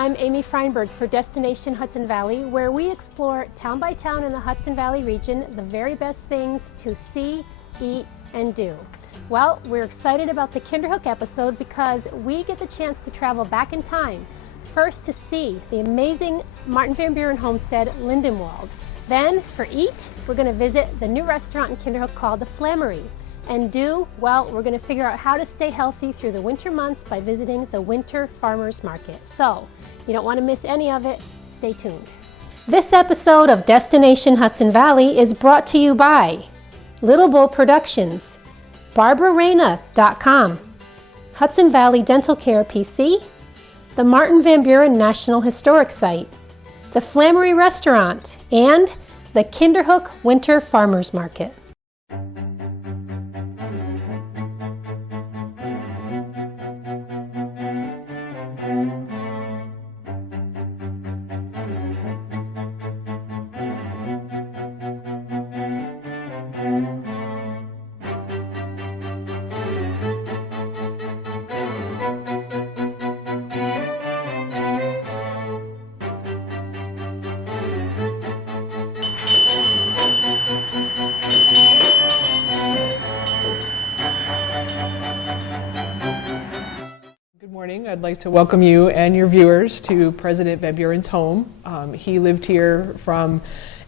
I'm Amy Freinberg for Destination Hudson Valley, where we explore town by town in the Hudson Valley region, the very best things to see, eat, and do. Well, we're excited about the Kinderhook episode because we get the chance to travel back in time. First to see the amazing Martin Van Buren homestead, Lindenwald. Then for eat, we're going to visit the new restaurant in Kinderhook called the Flammerie. And do, well, we're going to figure out how to stay healthy through the winter months by visiting the Winter Farmers Market. So, you don't want to miss any of it. Stay tuned. This episode of Destination Hudson Valley is brought to you by Little Bull Productions, BarbaraReyna.com, Hudson Valley Dental Care PC, the Martin Van Buren National Historic Site, the Flammerie Restaurant, and the Kinderhook Winter Farmers Market. I'd like to welcome you and your viewers to President Van Buren's home. He lived here from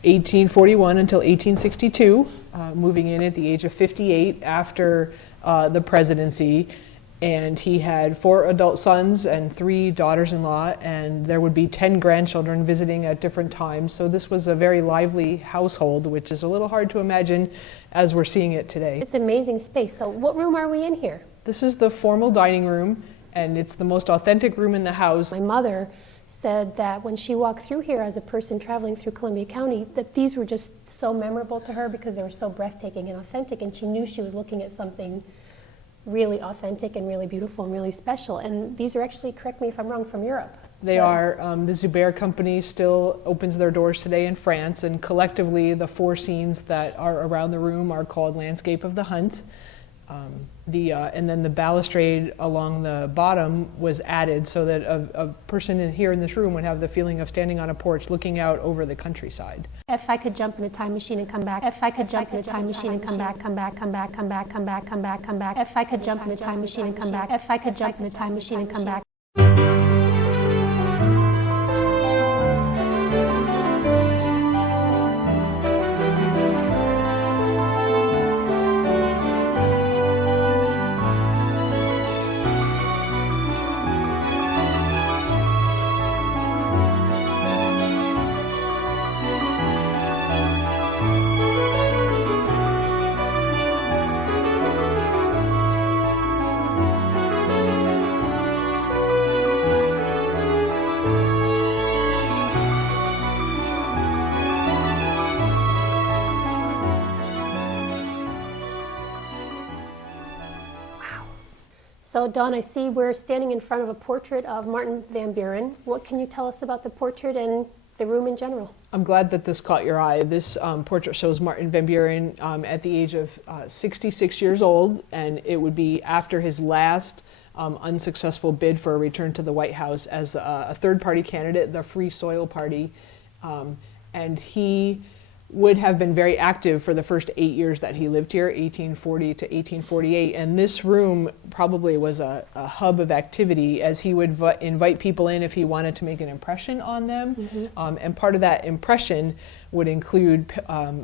1841 until 1862, moving in at the age of 58 after the presidency. And he had 4 adult sons and 3 daughters-in-law, and there would be 10 grandchildren visiting at different times. So this was a very lively household, which is a little hard to imagine as we're seeing it today. It's an amazing space. So what room are we in here? This is the formal dining room, and it's the most authentic room in the house. My mother said that when she walked through here as a person traveling through Columbia County, that these were just so memorable to her because they were so breathtaking and authentic, and she knew she was looking at something really authentic and really beautiful and really special. And these are actually, correct me if I'm wrong, from Europe. They are. The Zuber company still opens their doors today in France, and collectively the 4 scenes that are around the room are called Landscape of the Hunt. And then the balustrade along the bottom was added so that a person here in this room would have the feeling of standing on a porch looking out over the countryside. If I could jump in a time machine and come back, if I could jump in a time machine and come back. If I could jump in a time machine and come back. If I could jump in a time machine and come back. So Dawn, I see we're standing in front of a portrait of Martin Van Buren. What can you tell us about the portrait and the room in general? I'm glad that this caught your eye. This portrait shows Martin Van Buren at the age of 66 years old, and it would be after his last unsuccessful bid for a return to the White House as a third-party candidate, the Free Soil Party, and he would have been very active for the first 8 years that he lived here, 1840 to 1848. And this room probably was a hub of activity as he would invite people in if he wanted to make an impression on them. Mm-hmm. And part of that impression would include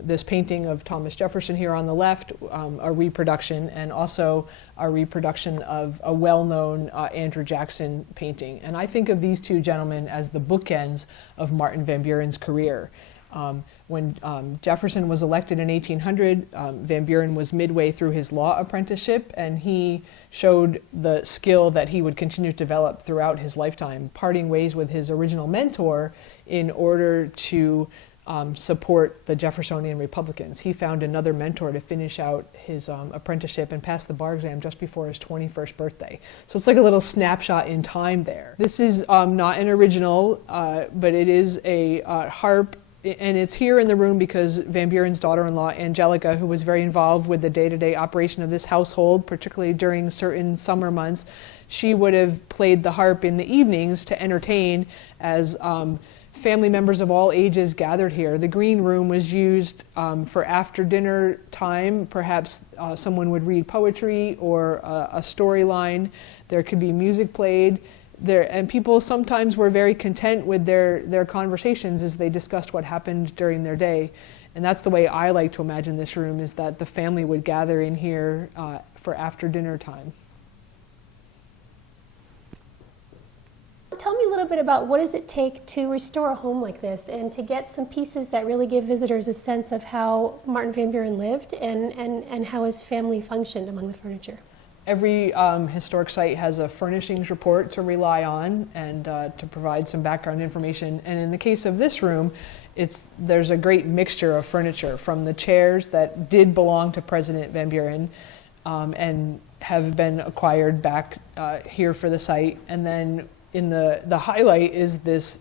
this painting of Thomas Jefferson here on the left, a reproduction, and also a reproduction of a well-known Andrew Jackson painting. And I think of these 2 gentlemen as the bookends of Martin Van Buren's career. When Jefferson was elected in 1800, Van Buren was midway through his law apprenticeship, and he showed the skill that he would continue to develop throughout his lifetime, parting ways with his original mentor in order to support the Jeffersonian Republicans. He found another mentor to finish out his apprenticeship and pass the bar exam just before his 21st birthday. So it's like a little snapshot in time there. This is not an original, but it is a harp and it's here in the room because Van Buren's daughter-in-law, Angelica, who was very involved with the day-to-day operation of this household, particularly during certain summer months, she would have played the harp in the evenings to entertain as family members of all ages gathered here. The green room was used for after dinner time. Perhaps someone would read poetry or a storyline. There could be music played. And people sometimes were very content with their conversations as they discussed what happened during their day. And that's the way I like to imagine this room, is that the family would gather in here for after dinner time. Tell me a little bit about what does it take to restore a home like this and to get some pieces that really give visitors a sense of how Martin Van Buren lived and how his family functioned among the furniture. Every historic site has a furnishings report to rely on and to provide some background information. And in the case of this room, there's a great mixture of furniture, from the chairs that did belong to President Van Buren and have been acquired back here for the site. And then in the highlight is this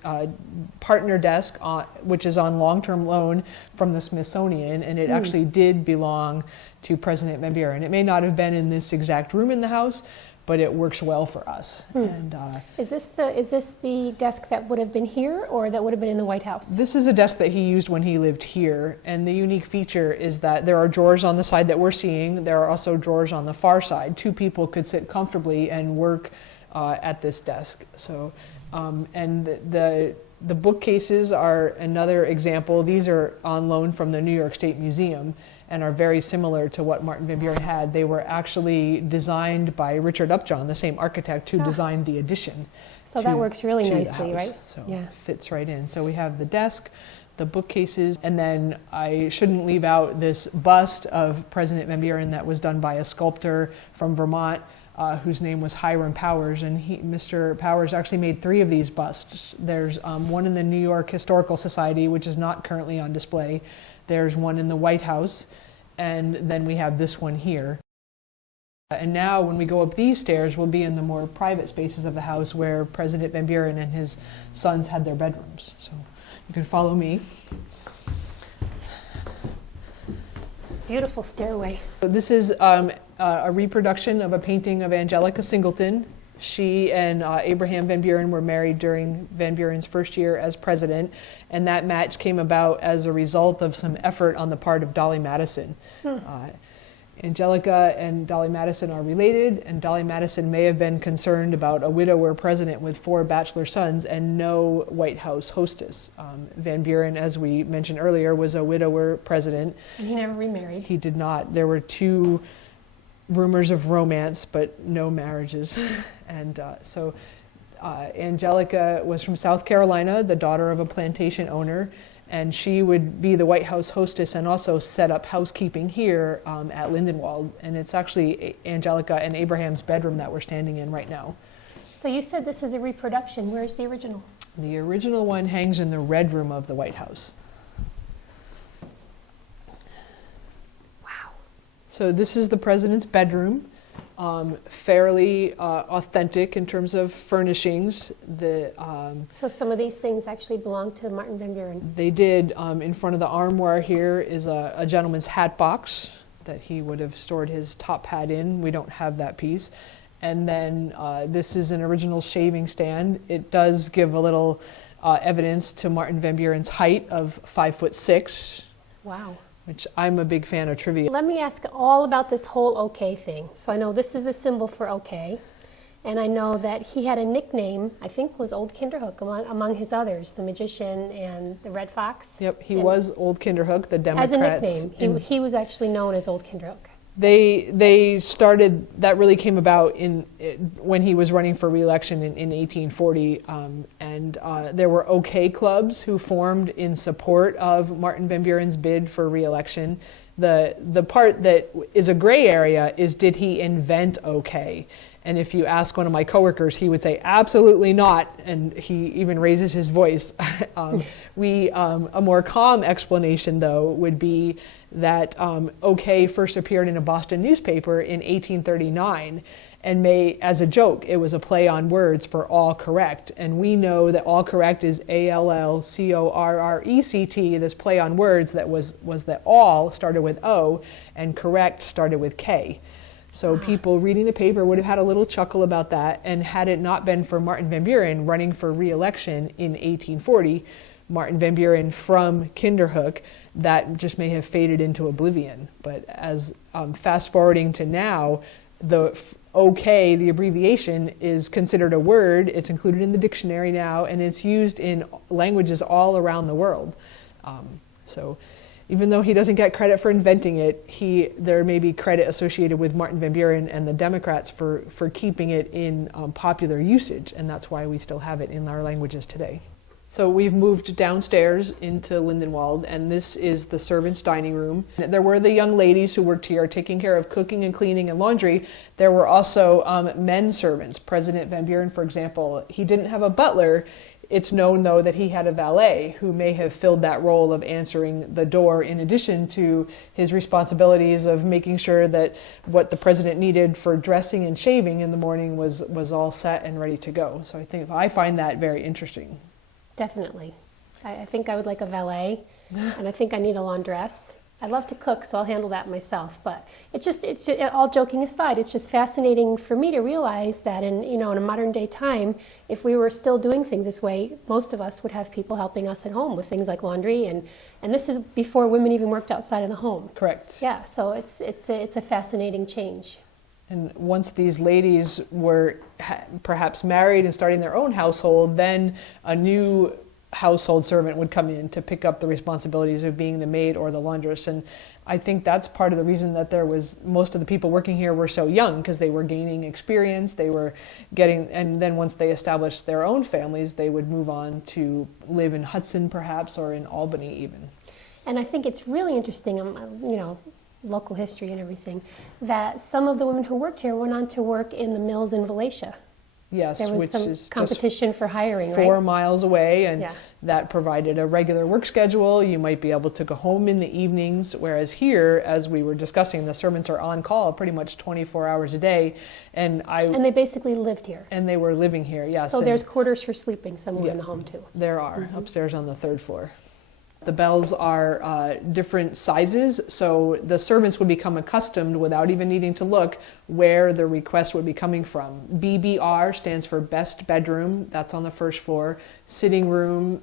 partner desk, which is on long-term loan from the Smithsonian, and it actually did belong to President Van Buren. It may not have been in this exact room in the house, but it works well for us. And, is this the desk that would have been here, or that would have been in the White House? This is a desk that he used when he lived here, and the unique feature is that there are drawers on the side that we're seeing. There are also drawers on the far side. Two people could sit comfortably and work at this desk. So, and the bookcases are another example. These are on loan from the New York State Museum and are very similar to what Martin Van Buren had. They were actually designed by Richard Upjohn, the same architect who designed the addition. So that works really nicely, right? So it fits right in. So we have the desk, the bookcases, and then I shouldn't leave out this bust of President Van Buren that was done by a sculptor from Vermont, whose name was Hiram Powers, and Mr. Powers actually made 3 of these busts. There's one in the New York Historical Society, which is not currently on display. There's one in the White House, and then we have this one here. And now when we go up these stairs, we'll be in the more private spaces of the house where President Van Buren and his sons had their bedrooms. So you can follow me. Beautiful stairway. This is a reproduction of a painting of Angelica Singleton. She and Abraham Van Buren were married during Van Buren's first year as president, and that match came about as a result of some effort on the part of Dolly Madison. Angelica and Dolly Madison are related, and Dolly Madison may have been concerned about a widower president with 4 bachelor sons and no White House hostess. Van Buren, as we mentioned earlier, was a widower president. And he never remarried. He did not. There were 2 rumors of romance, but no marriages. And so Angelica was from South Carolina, the daughter of a plantation owner, and she would be the White House hostess and also set up housekeeping here at Lindenwald. And it's actually Angelica and Abraham's bedroom that we're standing in right now. So you said this is a reproduction. Where's the original? The original one hangs in the red room of the White House. Wow. So this is the president's bedroom. Fairly authentic in terms of furnishings. So some of these things actually belong to Martin Van Buren. They did. In front of the armoire here is a gentleman's hat box that he would have stored his top hat in. We don't have that piece. And then this is an original shaving stand. It does give a little evidence to Martin Van Buren's height of 5'6". Wow. Which I'm a big fan of trivia. Let me ask all about this whole OK thing. So I know this is the symbol for OK, and I know that he had a nickname, I think was Old Kinderhook among his others, the magician and the Red Fox. Yep, he was Old Kinderhook, the Democrats. As a nickname, he was actually known as Old Kinderhook. They started, that really came about when he was running for re-election in 1840, and there were OK clubs who formed in support of Martin Van Buren's bid for re-election. The part that is a gray area is, did he invent OK? And if you ask one of my coworkers, he would say, absolutely not, and he even raises his voice. A more calm explanation, though, would be that OK first appeared in a Boston newspaper in 1839, and as a joke, it was a play on words for all correct. And we know that all correct is ALLCORRECT, this play on words that was that all started with O and correct started with K. So people reading the paper would have had a little chuckle about that, and had it not been for Martin Van Buren running for re-election in 1840, Martin Van Buren from Kinderhook, that just may have faded into oblivion. But as fast forwarding to now, the OK, the abbreviation, is considered a word. It's included in the dictionary now, and it's used in languages all around the world. So even though he doesn't get credit for inventing it, there may be credit associated with Martin Van Buren and the Democrats for keeping it in popular usage, and that's why we still have it in our languages today. So we've moved downstairs into Lindenwald, and this is the servants' dining room. There were the young ladies who worked here taking care of cooking and cleaning and laundry. There were also men servants. President Van Buren, for example, he didn't have a butler. It's known, though, that he had a valet who may have filled that role of answering the door, in addition to his responsibilities of making sure that what the president needed for dressing and shaving in the morning was all set and ready to go. So I find that very interesting. Definitely. I think I would like a valet, and I think I need a laundress. I love to cook, so I'll handle that myself. But it's just all joking aside, it's just fascinating for me to realize that in a modern day time, if we were still doing things this way, most of us would have people helping us at home with things like laundry, and this is before women even worked outside of the home. Correct. Yeah, so it's a fascinating change. And once these ladies were perhaps married and starting their own household, then a new household servant would come in to pick up the responsibilities of being the maid or the laundress. And I think that's part of the reason that most of the people working here were so young, because they were gaining experience, and then once they established their own families, they would move on to live in Hudson perhaps, or in Albany even. And I think it's really interesting, local history and everything, that some of the women who worked here went on to work in the mills in Valencia. Yes, there was which some is competition for hiring, 4 miles away, and that provided a regular work schedule. You might be able to go home in the evenings, whereas here, as we were discussing, the servants are on call pretty much 24 hours a day. And they basically lived here. And they were living here, yes. So there's quarters for sleeping somewhere in the home too. There are, upstairs on the 3rd floor. The bells are different sizes, so the servants would become accustomed, without even needing to look, where the request would be coming from. BBR stands for best bedroom. That's on the 1st floor. Sitting room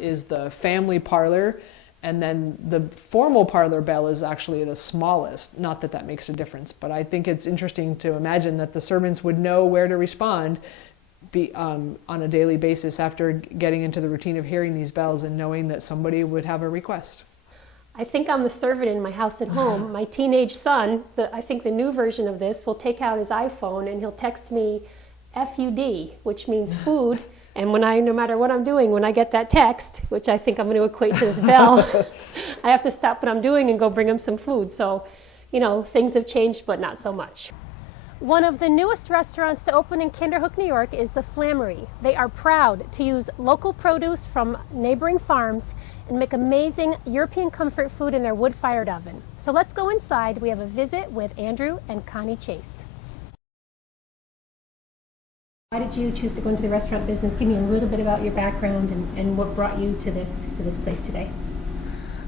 is the family parlor, and then the formal parlor bell is actually the smallest. Not that that makes a difference, but I think it's interesting to imagine that the servants would know where to respond on a daily basis after getting into the routine of hearing these bells and knowing that somebody would have a request. I think I'm the servant in my house at home. My teenage son, I think the new version of this, will take out his iPhone and he'll text me FUD, which means food. And no matter what I'm doing, when I get that text, which I think I'm going to equate to this bell, I have to stop what I'm doing and go bring him some food. So, things have changed, but not so much. One of the newest restaurants to open in Kinderhook, New York is the Flammerie. They are proud to use local produce from neighboring farms and make amazing European comfort food in their wood-fired oven. So let's go inside. We have a visit with Andrew and Connie Chase. Why did you choose to go into the restaurant business? Give me a little bit about your background and what brought you to this place today.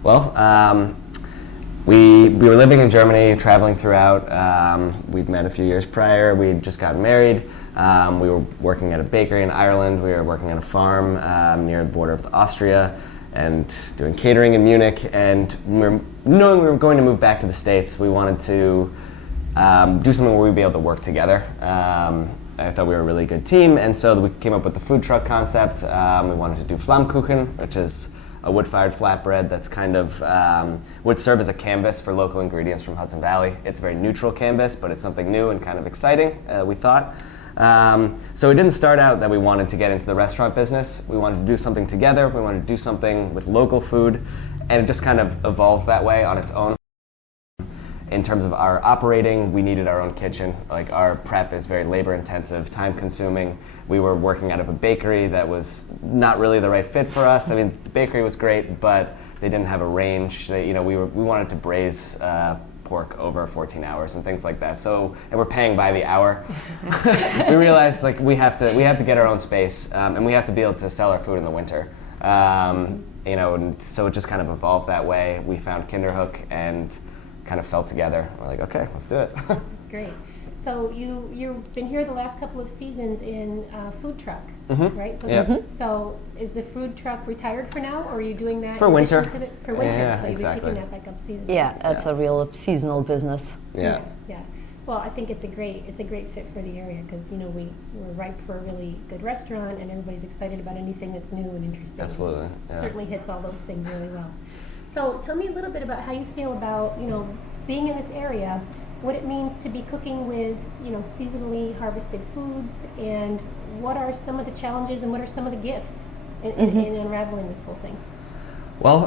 Well, we were living in Germany, traveling throughout. We'd met a few years prior. We'd just gotten married. We were working at a bakery in Ireland. We were working on a farm near the border with Austria and doing catering in Munich. And knowing we were going to move back to the States, we wanted to do something where we'd be able to work together. I thought we were a really good team, and so we came up with the food truck concept. We wanted to do Flammkuchen, which is a wood-fired flatbread that's kind of would serve as a canvas for local ingredients from Hudson Valley. It's a very neutral canvas, but it's something new and kind of exciting, we thought. So it didn't start out that we wanted to get into the restaurant business. We wanted to do something together. We wanted to do something with local food, and it just kind of evolved that way on its own. In terms of our operating, we needed our own kitchen. Like, our prep is very labor-intensive, time-consuming. We were working out of a bakery that was not really the right fit for us. I mean, the bakery was great, but they didn't have a range. We wanted to braise pork over 14 hours and things like that. So, and we're paying by the hour. We realized like we have to get our own space, and we have to be able to sell our food in the winter. You know, and so it just kind of evolved that way. We found Kinderhook and kind of fell together. We're like, okay, let's do it. Great. So you've been here the last couple of seasons in food truck, right? So, so is the food truck retired for now, or are you doing that for in winter? addition to so you'll exactly. be picking that back up season. Yeah, it's a real seasonal business. Yeah. Well, I think it's a great fit for the area because we're ripe for a really good restaurant, and everybody's excited about anything that's new and interesting. Absolutely. This certainly hits all those things really well. So tell me a little bit about how you feel about being in this area, what it means to be cooking with seasonally harvested foods, and what are some of the challenges and what are some of the gifts in unraveling this whole thing. Well,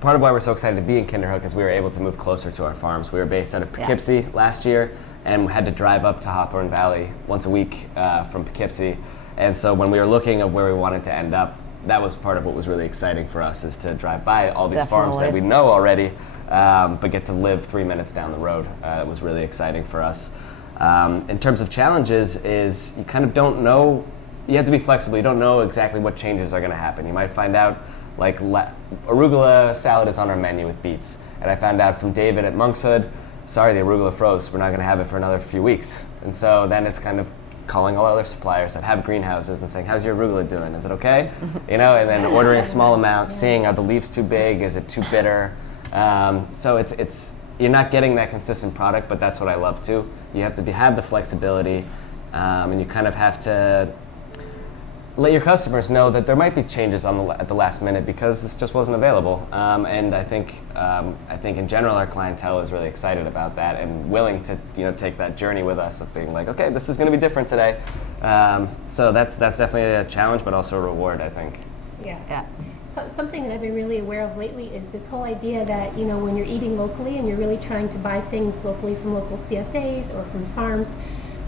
part of why we're so excited to be in Kinderhook is we were able to move closer to our farms. We were based out of Poughkeepsie last year and had to drive up to Hawthorne Valley once a week from Poughkeepsie. And so when we were looking at where we wanted to end up, that was part of what was really exciting for us, is to drive by all these farms that we know already, but get to live 3 minutes down the road. It was really exciting for us. In terms of challenges, is you kind of don't know, you have to be flexible. You don't know exactly what changes are going to happen. You might find out, like arugula salad is on our menu with beets. And I found out from David at Monkshood, sorry, the arugula froze. We're not going to have it for another few weeks. And so then it's kind of calling all other suppliers that have greenhouses and saying, how's your arugula doing? Is it okay? And then ordering a small amount, seeing are the leaves too big? Is it too bitter? So it's you're not getting that consistent product, but that's what I love too. You have to have the flexibility, and you kind of have to let your customers know that there might be changes at the last minute because this just wasn't available. And I think in general our clientele is really excited about that and willing to take that journey with us of being like, okay, this is going to be different today. So that's definitely a challenge, but also a reward, I think. Yeah. So something that I've been really aware of lately is this whole idea that when you're eating locally and you're really trying to buy things locally from local CSAs or from farms,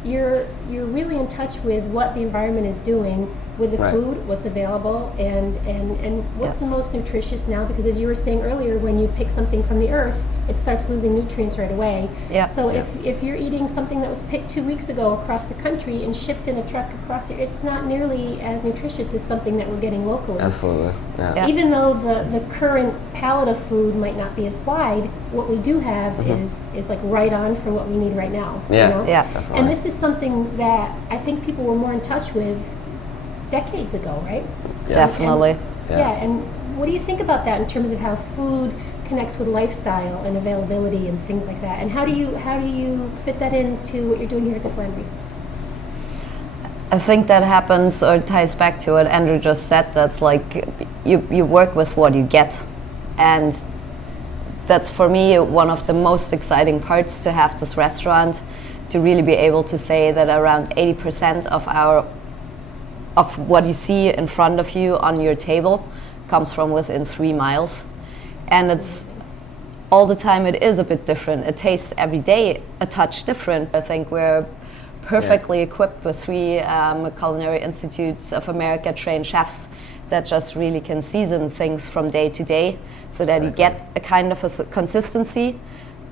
you're really in touch with what the environment is doing with the food, what's available, and what's the most nutritious now, because as you were saying earlier, when you pick something from the earth, it starts losing nutrients right away. So if you're eating something that was picked 2 weeks ago across the country and shipped in a truck across here, it's not nearly as nutritious as something that we're getting locally. Absolutely. Yeah. Even though the current palette of food might not be as wide, what we do have is like right on for what we need right now. Definitely. And this is something that I think people were more in touch with decades ago, right? Yes. Definitely. And what do you think about that in terms of how food connects with lifestyle and availability and things like that? And how do you fit that into what you're doing here at the Flammerie? I think that happens or ties back to what Andrew just said. That's like you work with what you get, and that's for me one of the most exciting parts to have this restaurant, to really be able to say that around 80% of what you see in front of you on your table comes from within 3 miles. And it's all the time, it is a bit different. It tastes every day a touch different. I think we're perfectly equipped with 3 Culinary Institutes of America trained chefs that just really can season things from day to day so that you get a kind of a consistency,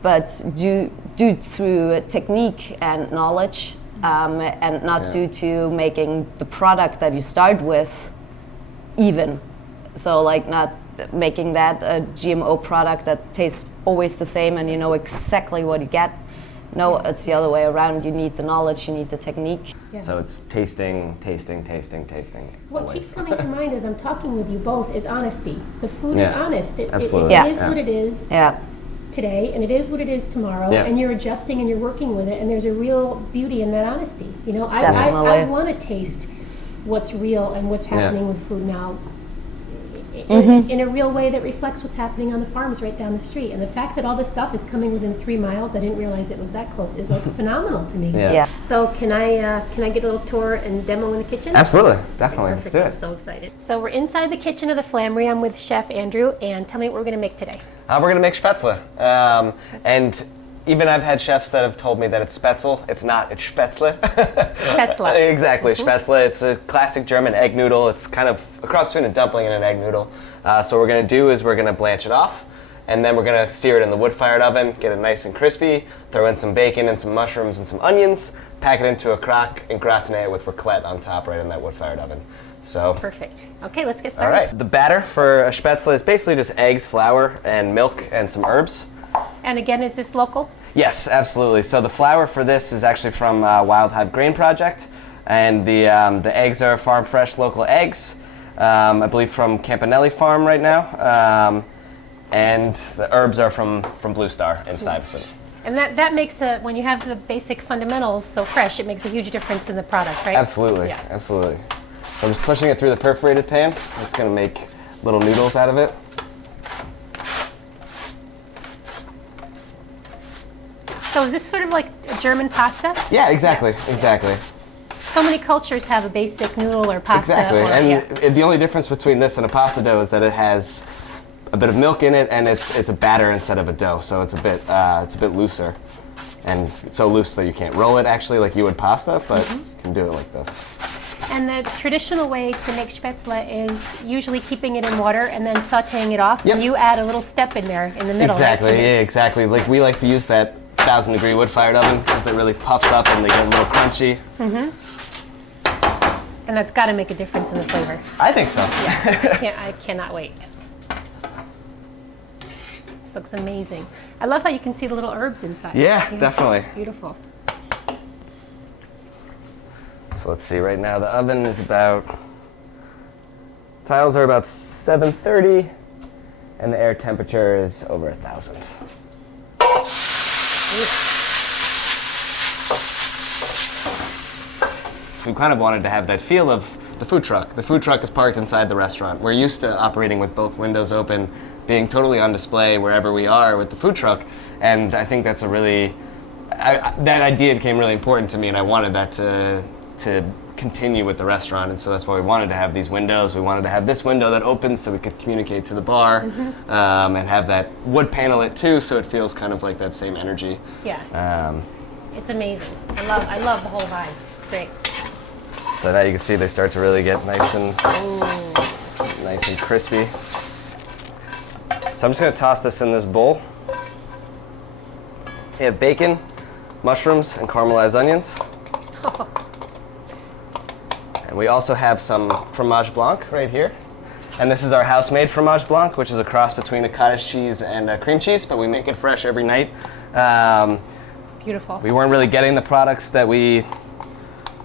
but do through technique and knowledge, and not due to making the product that you start with even. So like not making that a GMO product that tastes always the same and you know exactly what you get. No, it's the other way around. You need the knowledge, you need the technique. So it's tasting. What always. keeps coming to mind as I'm talking with you both is honesty. The food is honest. It is Absolutely. what it is today, and it is what it is tomorrow, and you're adjusting and you're working with it, and there's a real beauty in that honesty. I want to taste what's real and what's happening with food now in a real way that reflects what's happening on the farms right down the street. And the fact that all this stuff is coming within 3 miles, I didn't realize it was that close, is like phenomenal to me. So can I get a little tour and demo in the kitchen? Absolutely, definitely. Let's do it. I'm so excited. So we're inside the kitchen of the Flammerie. I'm with Chef Andrew, and tell me what we're going to make today. We're going to make spätzle. And even I've had chefs that have told me that it's spätzle. It's not, it's spätzle. Spätzle. Exactly, spätzle. It's a classic German egg noodle. It's kind of a cross between a dumpling and an egg noodle. So what we're going to do is we're going to blanch it off. and then we're gonna sear it in the wood-fired oven, get it nice and crispy, throw in some bacon and some mushrooms and some onions, pack it into a crock, and gratinate it with raclette on top right in that wood-fired oven. So Perfect. Okay, let's get all started. right, the batter for a spätzle is basically just eggs, flour, and milk, and some herbs. And again, is this local? Yes, absolutely. So the flour for this is actually from Wild Hive Grain Project, and the eggs are farm fresh local eggs, I believe from Campanelli Farm right now, and the herbs are from Blue Star in Stuyvesant. And that makes when you have the basic fundamentals so fresh, it makes a huge difference in the product, right? Absolutely, Yeah. absolutely. So I'm just pushing it through the perforated pan. It's going to make little noodles out of it. So is this sort of like a German pasta? Yeah, exactly, exactly. So many cultures have a basic noodle or pasta. Exactly, Or, and the only difference between this and a pasta dough is that it has a bit of milk in it, and it's a batter instead of a dough, so it's a bit looser, and so loose that you can't roll it actually like you would pasta, but you can do it like this. And the traditional way to make spätzle is usually keeping it in water and then sautéing it off. Yep. And you add a little step in there in the middle. Exactly, right, to yeah, mix. exactly. Like we like to use that 1,000-degree wood-fired oven because it really puffs up and they get a little crunchy. And that's got to make a difference in the flavor. I think so. Yeah, I cannot wait. This looks amazing. I love how you can see the little herbs inside. Yeah, definitely. Beautiful. So let's see, right now the oven is tiles are about 730, and the air temperature is over 1,000. We kind of wanted to have that feel of the food truck. The food truck is parked inside the restaurant. We're used to operating with both windows open, being totally on display wherever we are with the food truck, and I think that's that idea became really important to me, and I wanted that to continue with the restaurant, and so that's why we wanted to have these windows. We wanted to have this window that opens so we could communicate to the bar, and have that wood panel it too, so it feels kind of like that same energy. Yeah. It's amazing. I love the whole vibe. It's great. So now you can see they start to really get nice and crispy. So I'm just going to toss this in this bowl. We have bacon, mushrooms, and caramelized onions. And we also have some fromage blanc right here. And this is our house-made fromage blanc, which is a cross between a cottage cheese and a cream cheese, but we make it fresh every night. Beautiful. We weren't really getting the products that we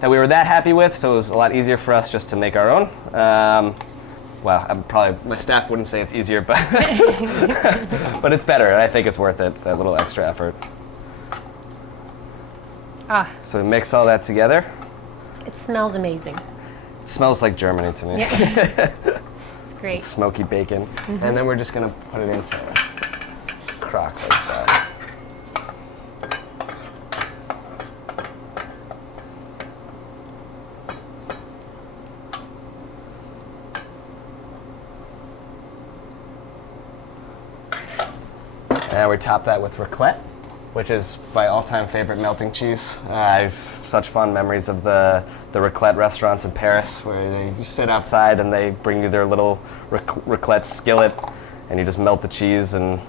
were that happy with, so it was a lot easier for us just to make our own. Well, my staff wouldn't say it's easier, but but it's better, and I think it's worth it, that little extra effort. So we mix all that together. It smells amazing. It smells like Germany to me. Yeah. It's great. Smoky bacon. And then we're just gonna put it into a crock like that. And we top that with raclette, which is my all-time favorite melting cheese. I have such fond memories of the raclette restaurants in Paris, where you sit outside and they bring you their little raclette skillet, and you just melt the cheese, and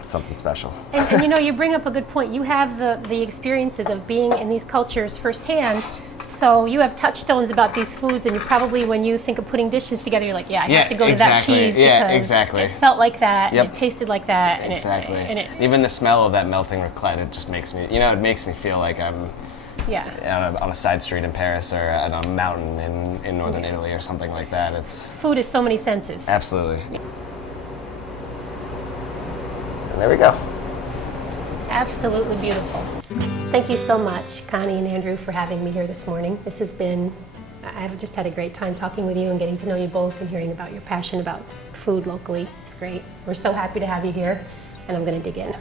it's something special. And you bring up a good point. You have the experiences of being in these cultures firsthand. So you have touchstones about these foods, and you probably, when you think of putting dishes together, you're like, I have to go to that cheese because it felt like that, and it tasted like that. And Exactly. Even the smell of that melting raclette, it just makes me, it makes me feel like I'm on a side street in Paris or on a mountain in northern Italy or something like that. Food is so many senses. Absolutely. And there we go. Absolutely beautiful. Thank you so much, Connie and Andrew, for having me here this morning. I've just had a great time talking with you and getting to know you both and hearing about your passion about food locally. It's great. We're so happy to have you here, and I'm going to dig in.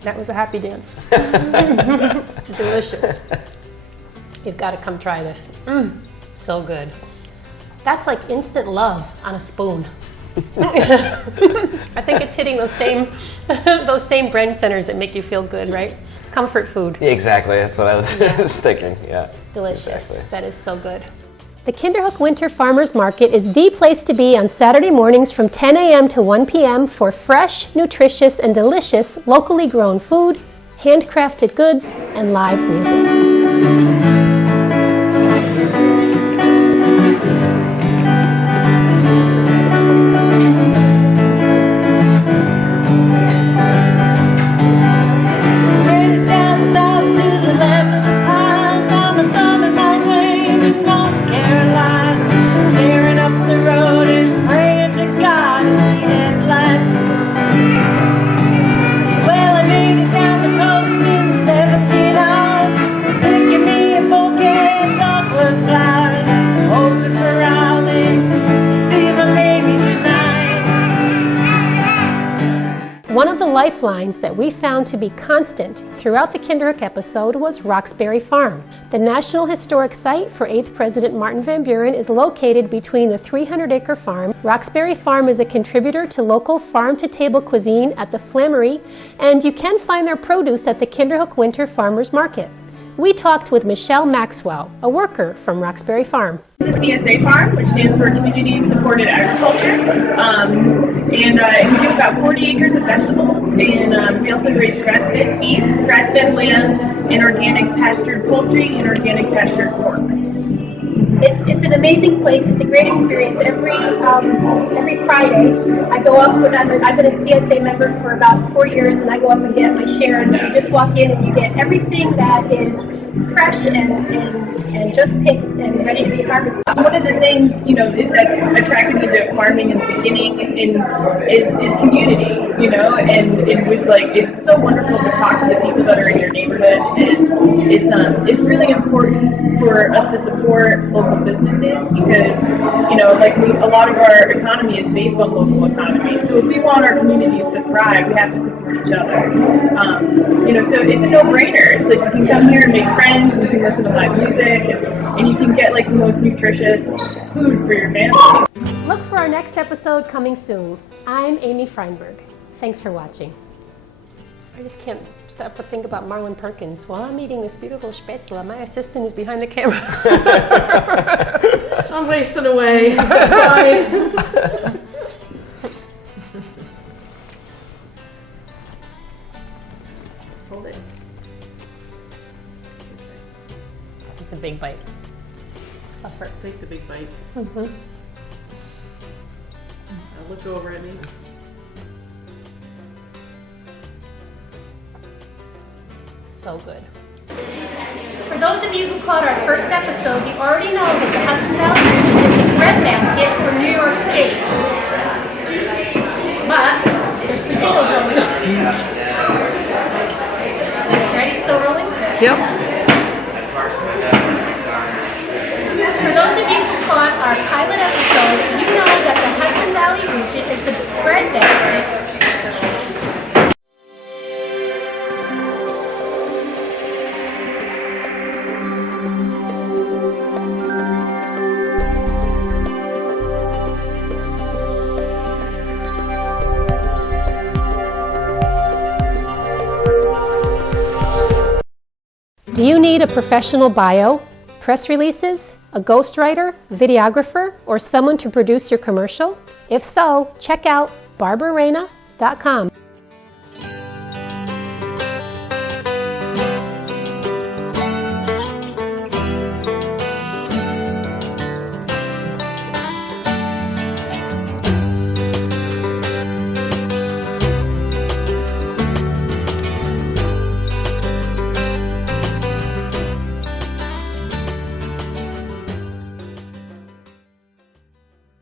That was a happy dance. Delicious. You've got to come try this. So good. That's like instant love on a spoon. I think it's hitting those same those same brain centers that make you feel good, right? Comfort food. Yeah, exactly. That's what I was, was thinking. Yeah. Delicious. Exactly. That is so good. The Kinderhook Winter Farmers Market is the place to be on Saturday mornings from 10 a.m. to 1 p.m. for fresh, nutritious, and delicious locally grown food, handcrafted goods, and live music. One of the lifelines that we found to be constant throughout the Kinderhook episode was Roxbury Farm. The National Historic Site for 8th President Martin Van Buren is located between the 300-acre farm. Roxbury Farm is a contributor to local farm-to-table cuisine at the Flammerie, and you can find their produce at the Kinderhook Winter Farmers Market. We talked with Michelle Maxwell, a worker from Roxbury Farm. It's a CSA farm, which stands for Community Supported Agriculture, and we do about 40 acres of vegetables, and we also raise grass-fed beef, grass-fed lamb, and organic pastured poultry, and organic pastured pork. It's an amazing place. It's a great experience. Every Friday, I go up with. I've been a CSA member for about 4 years, and I go up and get my share. And you just walk in and you get everything that is fresh and just picked and ready to be harvested. One of the things that attracted me to farming in the beginning is community. And it was like it's so wonderful to talk to the people that are in your neighborhood, and it's really important for us to support local businesses because a lot of our economy is based on local economy. So if we want our communities to thrive, we have to support each other. So it's a no-brainer. It's like you can come here and make friends, and you can listen to live music, and you can get like the most nutritious food for your family. Look for our next episode coming soon. I'm Amy Freinberg. Thanks for watching. I just can't stop to think about Marlon Perkins. While I'm eating this beautiful spätzle, my assistant is behind the camera. I'm wasting away. Fine. Hold it. It's a big bite. Suffer. Take the big bite. Mm-hmm. Now look over at me. So good. For those of you who caught our first episode, you already know that the Hudson Valley region is the breadbasket for New York State. But there's potatoes rolling. Ready? Still rolling? Yep. For those of you who caught our pilot episode, you know that the Hudson Valley region is the breadbasket. Do you need a professional bio, press releases, a ghostwriter, videographer, or someone to produce your commercial? If so, check out barbararena.com.